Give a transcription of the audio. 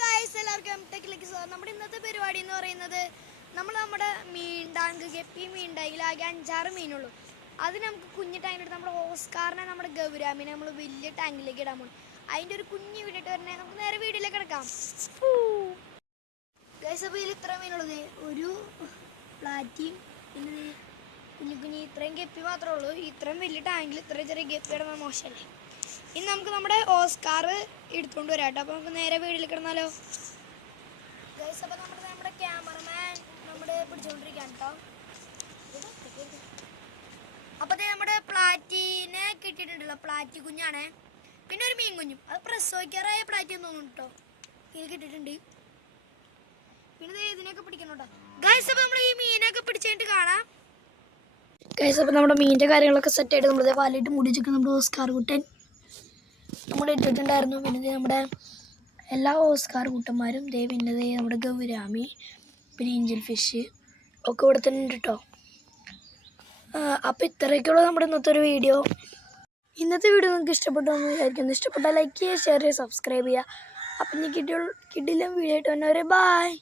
Guys എല്ലാവർക്കും ടെക്കിലേക്ക് സ്വാഗതം. നമ്മുടെ ഇന്നത്തെ പരിപാടി എന്ന് പറയുന്നത് നമ്മുടെ മീൻ ടാങ്ക് ഗപ്പി മീൻ ടാങ്കിൽ ആകെ 5-6 മീനുള്ളൂ. അത് നമുക്ക് കുഞ്ഞു ടാങ്കിലെടുത്ത് നമ്മുടെ ഓസ്കാറിനെ നമ്മുടെ ഗൗരാമിനെ നമ്മൾ വലിയ ടാങ്കിലേക്ക് ഇടാൻ പോകും. അതിൻ്റെ ഒരു കുഞ്ഞു വീടിട്ട് വരണേ നമുക്ക് നേരെ വീട്ടിലേക്ക് കിടക്കാം. ഗൈസ് അപ്പോൾ ഇതിൽ ഇത്ര മീനുള്ളത് ഒരു പ്ലാറ്റിയും പിന്നെ കുഞ്ഞു കുഞ്ഞി ഇത്രയും ഗപ്പി മാത്രമേ ഉള്ളൂ. ഇത്രയും വലിയ ടാങ്കിൽ ഇത്രയും ചെറിയ ഗപ്പി ഇടുന്ന മോശമല്ലേ. ഇനി നമുക്ക് നമ്മുടെ ഓസ്കാർ എടുത്തുകൊണ്ട് വരാം കേട്ടോ. അപ്പോൾ നമുക്ക് നേരെ വീട്ടിൽ കിടന്നാലോ ഗൈസ്. അപ്പോൾ നമ്മുടെ ക്യാമറമാൻ പിടിച്ചുകൊണ്ടിരിക്കാൻ കേട്ടോ. അപ്പോൾ നമ്മുടെ പ്ലാറ്റിനെ കിട്ടിയിട്ടുണ്ടല്ലോ, പ്ലാറ്റി കുഞ്ഞാണേ. പിന്നെ ഒരു മീൻ കുഞ്ഞും, അത് പ്രസവിക്കാറായ പ്ലാറ്റി എന്ന് തോന്നുന്നു കേട്ടോ. ഇത് കിട്ടിയിട്ടുണ്ട്. പിന്നെ ഇതിനെയൊക്കെ പിടിക്കണം കേട്ടോ ഗൈസ്. അപ്പോൾ നമ്മൾ ഈ മീനൊക്കെ പിടിച്ചിട്ട് കാണാം ഗൈസ്. അപ്പോൾ നമ്മുടെ മീനിൻ്റെ കാര്യങ്ങളൊക്കെ സെറ്റായിട്ട് നമ്മൾ പാലിട്ട് മുടിച്ചൊക്കെ നമ്മുടെ ഓസ്കാർ കുട്ടൻ നമ്മൾ ഇട്ടിട്ടുണ്ടായിരുന്നു. പിന്നെ നമ്മുടെ എല്ലാ ഓസ്കാർ കൂട്ടന്മാരും പിന്നെ നമ്മുടെ ഗൗരാമി പിന്നെ ഏഞ്ചൽ ഫിഷ് ഒക്കെ ഇവിടെ തന്നെ ഉണ്ട് കേട്ടോ. അപ്പോൾ ഇത്രയൊക്കെയുള്ള നമ്മുടെ ഇന്നത്തെ ഒരു വീഡിയോ. ഇന്നത്തെ വീഡിയോ നിങ്ങൾക്ക് ഇഷ്ടപ്പെട്ടു എന്ന് വിചാരിക്കുന്നു. ഇഷ്ടപ്പെട്ടാൽ ലൈക്ക് ചെയ്യുക, ഷെയർ ചെയ്യുക, സബ്സ്ക്രൈബ് ചെയ്യുക. അപ്പം ഇനി കിട്ടില്ല വീഡിയോ ആയിട്ട് വന്നവരെ ബായ്.